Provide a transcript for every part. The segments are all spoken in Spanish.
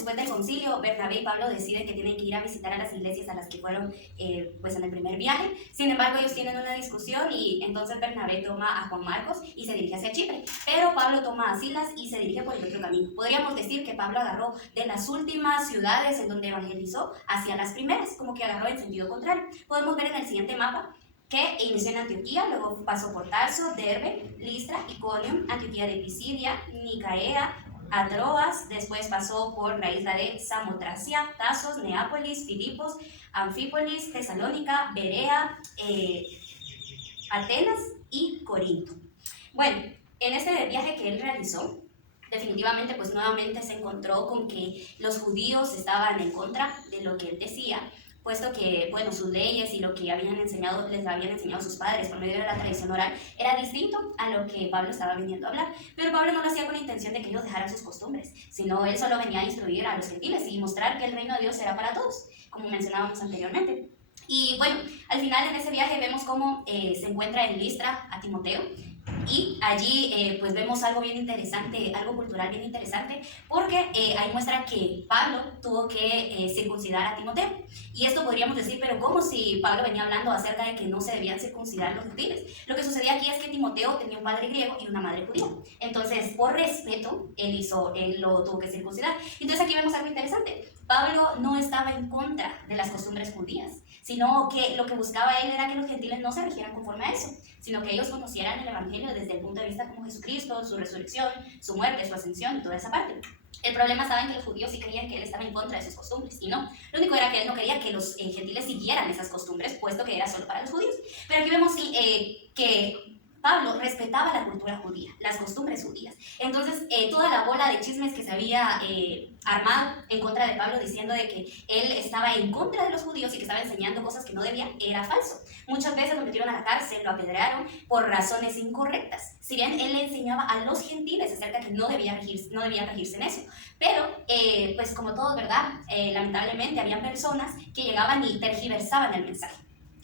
después del concilio, Bernabé y Pablo deciden que tienen que ir a visitar a las iglesias a las que fueron pues en el primer viaje. Sin embargo, ellos tienen una discusión y entonces Bernabé toma a Juan Marcos y se dirige hacia Chipre, pero Pablo toma a Silas y se dirige por el otro camino. Podríamos decir que Pablo agarró de las últimas ciudades en donde evangelizó hacia las primeras, como que agarró en sentido contrario. Podemos ver en el siguiente mapa que inició en Antioquía, luego pasó por Tarso, Derbe, Listra, Iconium, Antioquía de Pisidia, Nicaea, a Troas, después pasó por la isla de Samotracia, Tasos, Neápolis, Filipos, Anfípolis, Tesalónica, Berea, Atenas y Corinto. Bueno, en este viaje que él realizó, definitivamente pues nuevamente se encontró con que los judíos estaban en contra de lo que él decía, puesto que, bueno, sus leyes y lo que les habían enseñado sus padres por medio de la tradición oral era distinto a lo que Pablo estaba viniendo a hablar. Pero Pablo no lo hacía con la intención de que ellos dejaran sus costumbres, sino él solo venía a instruir a los gentiles y mostrar que el reino de Dios era para todos, como mencionábamos anteriormente. Y bueno, al final en ese viaje vemos cómo se encuentra en Listra a Timoteo, y allí pues vemos algo bien interesante, algo cultural bien interesante, porque ahí muestra que Pablo tuvo que circuncidar a Timoteo. Y esto podríamos decir, pero ¿cómo si Pablo venía hablando acerca de que no se debían circuncidar los gentiles? Lo que sucedía aquí es que Timoteo tenía un padre griego y una madre judía. Entonces, por respeto, él lo tuvo que circuncidar. Entonces aquí vemos algo interesante. Pablo no estaba en contra de las costumbres judías, sino que lo que buscaba él era que los gentiles no se regieran conforme a eso, sino que ellos conocieran el evangelio desde el punto de vista como Jesucristo, su resurrección, su muerte, su ascensión y toda esa parte. El problema estaba en que los judíos sí creían que él estaba en contra de sus costumbres, y no. Lo único era que él no quería que los gentiles siguieran esas costumbres, puesto que era solo para los judíos. Pero aquí vemos que Pablo respetaba la cultura judía, las costumbres judías. Entonces, toda la bola de chismes que se había armado en contra de Pablo, diciendo de que él estaba en contra de los judíos y que estaba enseñando cosas que no debía, era falso. Muchas veces lo metieron a la cárcel, lo apedrearon por razones incorrectas. Si bien él le enseñaba a los gentiles acerca de que no debía regirse en eso. Pero, pues como todo, ¿verdad? Lamentablemente, habían personas que llegaban y tergiversaban el mensaje.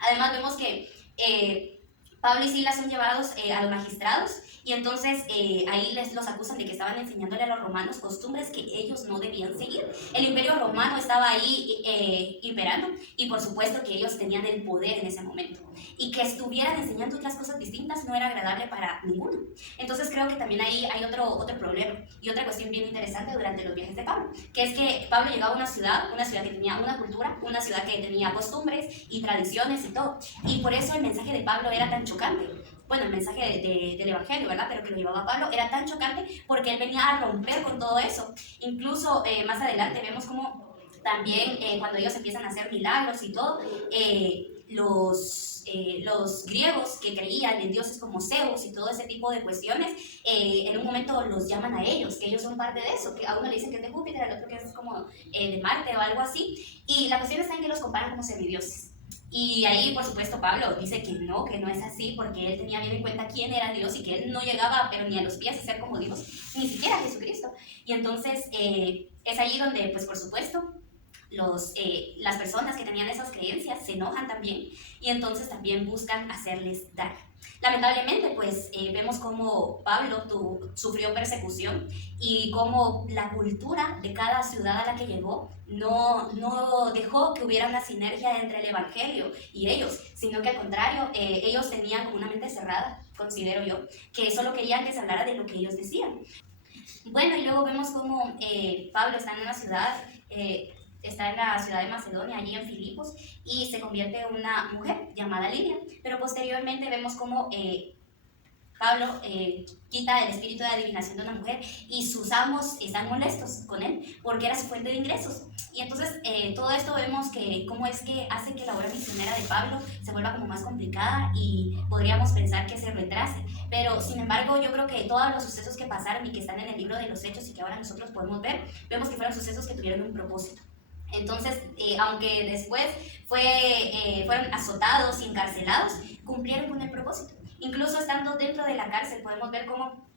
Además, vemos que Pablo y Silas son llevados a los magistrados y entonces ahí los acusan de que estaban enseñándole a los romanos costumbres que ellos no debían seguir. El imperio romano estaba ahí imperando y por supuesto que ellos tenían el poder en ese momento. Y que estuvieran enseñando otras cosas distintas no era agradable para ninguno. Entonces creo que también ahí hay otro problema y otra cuestión bien interesante durante los viajes de Pablo, que es que Pablo llegaba a una ciudad que tenía una cultura, una ciudad que tenía costumbres y tradiciones y todo. Y por eso el mensaje de Pablo era tan chocante. Bueno, el mensaje del evangelio, ¿verdad? Pero que lo llevaba Pablo era tan chocante porque él venía a romper con todo eso. Incluso más adelante vemos como también cuando ellos empiezan a hacer milagros y todo, los griegos que creían en dioses como Zeus y todo ese tipo de cuestiones, en un momento los llaman a ellos, que ellos son parte de eso, que a uno le dicen que es de Júpiter, al otro que es como de Marte o algo así, y la cuestión está en que los comparan como semidioses. Y ahí, por supuesto, Pablo dice que no es así, porque él tenía bien en cuenta quién era Dios y que él no llegaba, pero ni a los pies a ser como Dios, ni siquiera a Jesucristo. Y entonces es allí donde, pues por supuesto, las personas que tenían esas creencias se enojan también y entonces también buscan hacerles daño. Lamentablemente, pues vemos cómo Pablo sufrió persecución y cómo la cultura de cada ciudad a la que llegó no dejó que hubiera una sinergia entre el evangelio y ellos, sino que al contrario, ellos tenían como una mente cerrada, considero yo, que solo querían que se hablara de lo que ellos decían. Bueno, y luego vemos cómo Pablo está en una ciudad, está en la ciudad de Macedonia, allí en Filipos, y se convierte en una mujer llamada Lidia. Pero posteriormente vemos cómo Pablo quita el espíritu de adivinación de una mujer y sus amos están molestos con él porque era su fuente de ingresos. Y entonces todo esto vemos que cómo es que hace que la obra misionera de Pablo se vuelva como más complicada y podríamos pensar que se retrase. Pero sin embargo yo creo que todos los sucesos que pasaron y que están en el libro de los Hechos y que ahora nosotros podemos ver, vemos que fueron sucesos que tuvieron un propósito. Entonces, aunque después fueron azotados y encarcelados, cumplieron con el propósito. Incluso estando dentro de la cárcel podemos ver cómo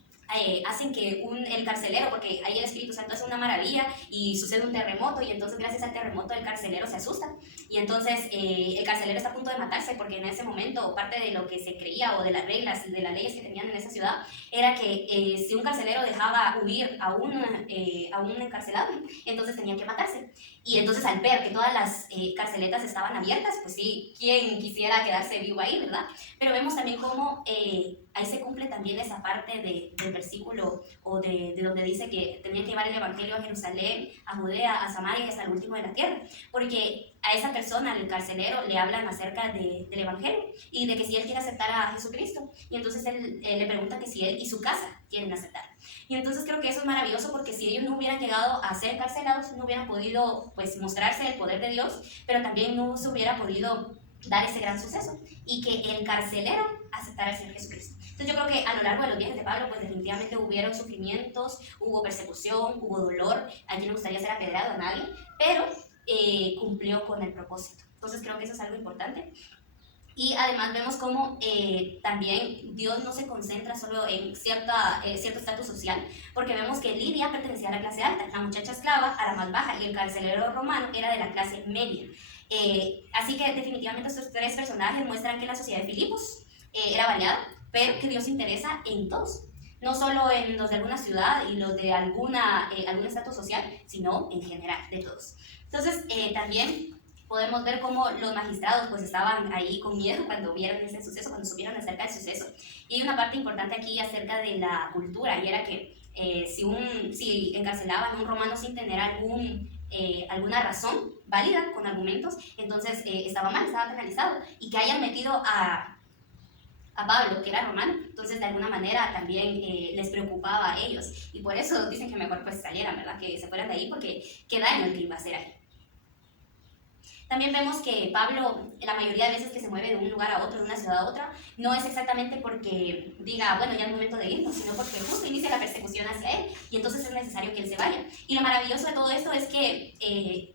hacen que el carcelero, porque ahí el Espíritu Santo hace una maravilla y sucede un terremoto y entonces gracias al terremoto el carcelero se asusta y entonces el carcelero está a punto de matarse porque en ese momento parte de lo que se creía o de las reglas, de las leyes que tenían en esa ciudad era que si un carcelero dejaba huir a un encarcelado, entonces tenía que matarse. Y entonces al ver que todas las carceletas estaban abiertas, pues sí, ¿quién quisiera quedarse vivo ahí, verdad? Pero vemos también cómo ahí se cumple también esa parte del versículo o de donde dice que tenía que llevar el evangelio a Jerusalén, a Judea, a Samaria y hasta el último de la tierra. Porque a esa persona, al carcelero, le hablan acerca del evangelio y de que si él quiere aceptar a Jesucristo. Y entonces él le pregunta que si él y su casa quieren aceptar. Y entonces creo que eso es maravilloso porque si ellos no hubieran llegado a ser encarcelados, no hubieran podido pues mostrarse el poder de Dios, pero también no se hubiera podido dar ese gran suceso y que el carcelero aceptara al Señor Jesucristo. Entonces yo creo que a lo largo de los viajes de Pablo, pues definitivamente hubieron sufrimientos, hubo persecución, hubo dolor, a quien le gustaría ser apedreado, a nadie, pero cumplió con el propósito. Entonces creo que eso es algo importante. Y además vemos cómo también Dios no se concentra solo en cierto estatus social, porque vemos que Lidia pertenecía a la clase alta, la muchacha esclava a la más baja y el carcelero romano era de la clase media. Así que definitivamente estos tres personajes muestran que la sociedad de Filipos era variada, pero que Dios se interesa en todos. No solo en los de alguna ciudad y los de algún estatus social, sino en general, de todos. Entonces, también podemos ver cómo los magistrados pues estaban ahí con miedo cuando vieron ese suceso, cuando supieron acerca del suceso. Y hay una parte importante aquí acerca de la cultura, y era que si encarcelaban a un romano sin tener alguna razón válida, con argumentos, entonces estaba mal, estaba penalizado. Y que hayan metido a Pablo, que era romano, entonces de alguna manera también les preocupaba a ellos. Y por eso dicen que mejor pues salieran, ¿verdad? Que se fueran de ahí porque qué daño el que iba a hacer ahí. También vemos que Pablo, la mayoría de veces que se mueve de un lugar a otro, de una ciudad a otra, no es exactamente porque diga, bueno, ya es momento de irnos, sino porque justo inicia la persecución hacia él y entonces es necesario que él se vaya. Y lo maravilloso de todo esto es que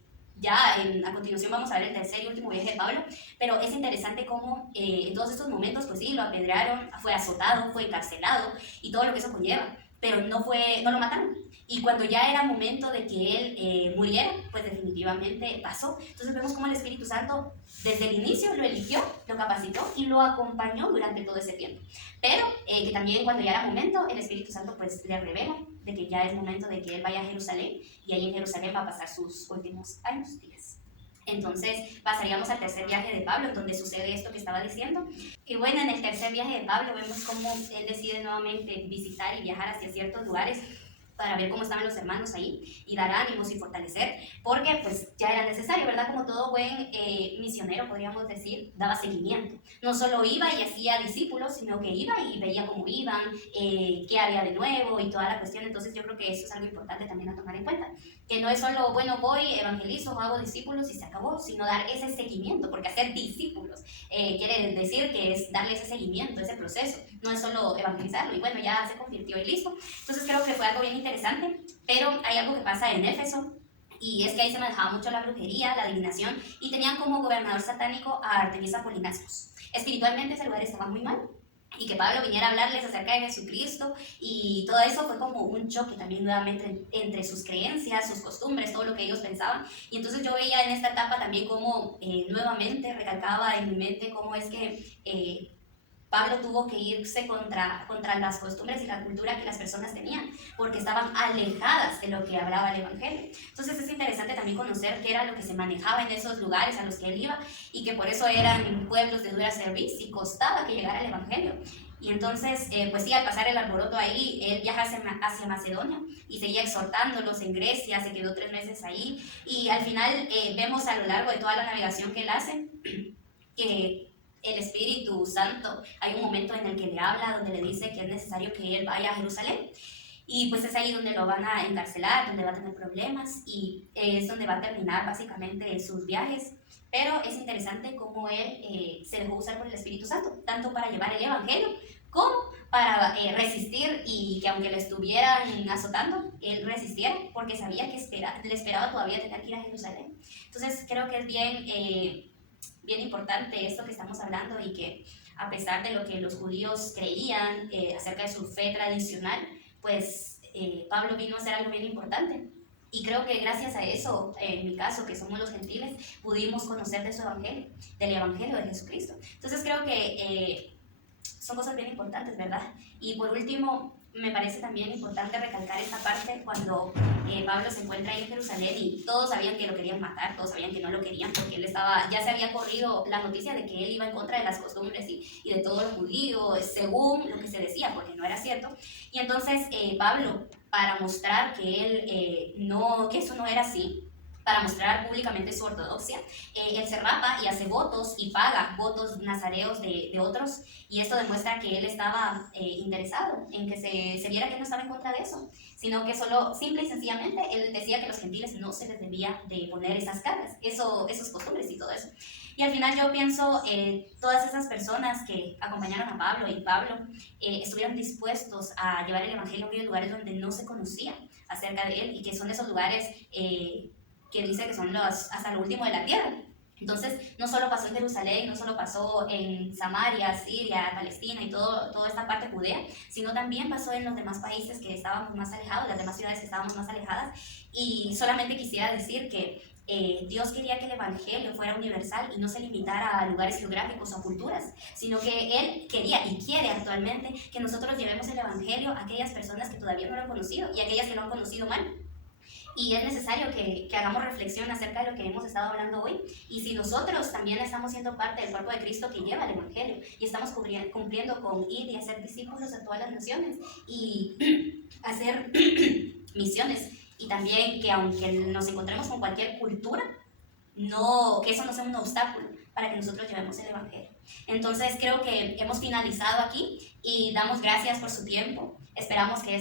a continuación vamos a ver el tercer y último viaje de Pablo, pero es interesante cómo en todos estos momentos, pues sí, lo apedrearon, fue azotado, fue encarcelado y todo lo que eso conlleva, pero no lo mataron. Y cuando ya era momento de que él muriera, pues definitivamente pasó. Entonces vemos cómo el Espíritu Santo desde el inicio lo eligió, lo capacitó y lo acompañó durante todo ese tiempo. Pero que también cuando ya era momento, el Espíritu Santo pues le revela de que ya es momento de que él vaya a Jerusalén y ahí en Jerusalén va a pasar sus últimos años, días. Entonces pasaríamos al tercer viaje de Pablo, donde sucede esto que estaba diciendo. Y bueno, en el tercer viaje de Pablo vemos cómo él decide nuevamente visitar y viajar hacia ciertos lugares para ver cómo estaban los hermanos ahí y dar ánimos y fortalecer, porque pues ya era necesario, ¿verdad? Como todo buen misionero, podríamos decir, daba seguimiento. No solo iba y hacía discípulos, sino que iba y veía cómo iban, qué había de nuevo y toda la cuestión. Entonces yo creo que eso es algo importante también a tomar en cuenta, que no es solo, bueno, voy, evangelizo, hago discípulos y se acabó, sino dar ese seguimiento, porque hacer discípulos quiere decir que es darle ese seguimiento, ese proceso, no es solo evangelizarlo y bueno, ya se convirtió y listo. Entonces creo que fue algo bien interesante, pero hay algo que pasa en Éfeso, y es que ahí se manejaba mucho la brujería, la adivinación, y tenían como gobernador satánico a Artemisa Polinasios. Espiritualmente ese lugar estaba muy mal, y que Pablo viniera a hablarles acerca de Jesucristo, y todo eso fue como un choque también nuevamente entre sus creencias, sus costumbres, todo lo que ellos pensaban. Y entonces yo veía en esta etapa también cómo nuevamente recalcaba en mi mente cómo es que Pablo tuvo que irse contra las costumbres y la cultura que las personas tenían, porque estaban alejadas de lo que hablaba el Evangelio. Entonces es interesante también conocer qué era lo que se manejaba en esos lugares a los que él iba, y que por eso eran pueblos de dura cerviz y costaba que llegara el Evangelio. Y entonces, pues sí, al pasar el alboroto ahí, él viaja hacia Macedonia y seguía exhortándolos en Grecia, se quedó 3 meses ahí, y al final vemos a lo largo de toda la navegación que él hace, que el Espíritu Santo, hay un momento en el que le habla, donde le dice que es necesario que él vaya a Jerusalén, y pues es ahí donde lo van a encarcelar, donde va a tener problemas, y es donde va a terminar básicamente sus viajes. Pero es interesante cómo él se dejó usar por el Espíritu Santo, tanto para llevar el Evangelio como para resistir, y que aunque le estuvieran azotando, él resistiera, porque sabía que le esperaba todavía tener que ir a Jerusalén. Entonces creo que es bien importante esto que estamos hablando, y que a pesar de lo que los judíos creían acerca de su fe tradicional, pues Pablo vino a hacer algo bien importante. Y creo que gracias a eso, en mi caso, que somos los gentiles, pudimos conocer de su evangelio, del evangelio de Jesucristo. Entonces creo que son cosas bien importantes, ¿verdad? Y por último, me parece también importante recalcar esta parte cuando Pablo se encuentra ahí en Jerusalén y todos sabían que lo querían matar, todos sabían que no lo querían porque él estaba, ya se había corrido la noticia de que él iba en contra de las costumbres y de todo lo judío, según lo que se decía, porque no era cierto. Y entonces Pablo, para mostrar que él que eso no era así, para mostrar públicamente su ortodoxia, él se rapa y hace votos y paga votos nazareos de otros, y esto demuestra que él estaba interesado en que se viera que él no estaba en contra de eso, sino que solo, simple y sencillamente, él decía que a los gentiles no se les debía de poner esas cargas, esos costumbres y todo eso. Y al final yo pienso, todas esas personas que acompañaron a Pablo y Pablo estuvieron dispuestos a llevar el evangelio a aquellos lugares donde no se conocía acerca de él y que son esos lugares que dice que son hasta lo último de la tierra. Entonces, no solo pasó en Jerusalén, no solo pasó en Samaria, Siria, Palestina y toda esta parte de Judea, sino también pasó en los demás países que estábamos más alejados, las demás ciudades que estábamos más alejadas. Y solamente quisiera decir que Dios quería que el evangelio fuera universal y no se limitara a lugares geográficos o culturas, sino que Él quería y quiere actualmente que nosotros llevemos el evangelio a aquellas personas que todavía no lo han conocido y a aquellas que lo han conocido mal. Y es necesario que hagamos reflexión acerca de lo que hemos estado hablando hoy. Y si nosotros también estamos siendo parte del cuerpo de Cristo que lleva el Evangelio y estamos cumpliendo con ir y hacer discípulos a todas las naciones y hacer misiones, y también que aunque nos encontremos con cualquier cultura, que eso no sea un obstáculo para que nosotros llevemos el Evangelio. Entonces creo que hemos finalizado aquí y damos gracias por su tiempo. Esperamos que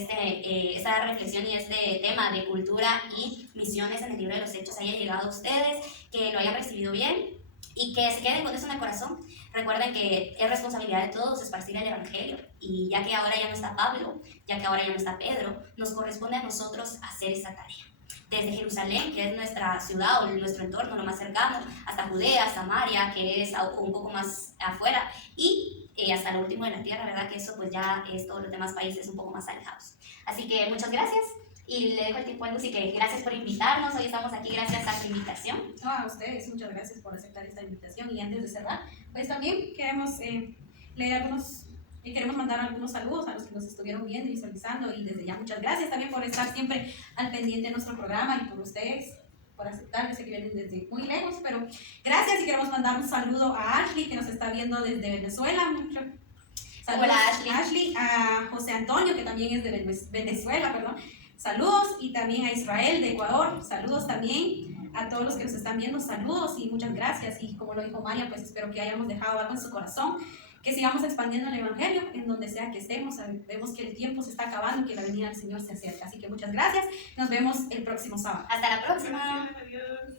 esta reflexión y este tema de cultura y misiones en el libro de los Hechos haya llegado a ustedes, que lo hayan recibido bien y que se queden con eso en el corazón. Recuerden que es responsabilidad de todos esparcir el Evangelio, y ya que ahora ya no está Pablo, ya que ahora ya no está Pedro, nos corresponde a nosotros hacer esa tarea. Desde Jerusalén, que es nuestra ciudad o nuestro entorno, lo más cercano, hasta Judea, Samaria, que es un poco más afuera, y hasta lo último de la tierra, ¿verdad? Que eso pues ya es todos los demás países un poco más alejados. Así que muchas gracias y le dejo el tiempo a Lucy, que gracias por invitarnos. Hoy estamos aquí gracias a su invitación. No, a ustedes, muchas gracias por aceptar esta invitación. Y antes de cerrar, pues también queremos queremos mandar algunos saludos a los que nos estuvieron viendo y visualizando, y desde ya muchas gracias también por estar siempre al pendiente de nuestro programa y por ustedes, por aceptar. Yo sé que vienen desde muy lejos, pero gracias. Y queremos mandar un saludo a Ashley, que nos está viendo desde Venezuela. Saludos. Hola, Ashley. Ashley, a José Antonio, que también es de Venezuela, perdón. Saludos. Y también a Israel de Ecuador. Saludos también a todos los que nos están viendo. Saludos y muchas gracias. Y como lo dijo María, pues espero que hayamos dejado algo en su corazón, que sigamos expandiendo el Evangelio en donde sea que estemos. Vemos que el tiempo se está acabando y que la venida del Señor se acerca. Así que muchas gracias. Nos vemos el próximo sábado. Hasta la próxima. Adiós.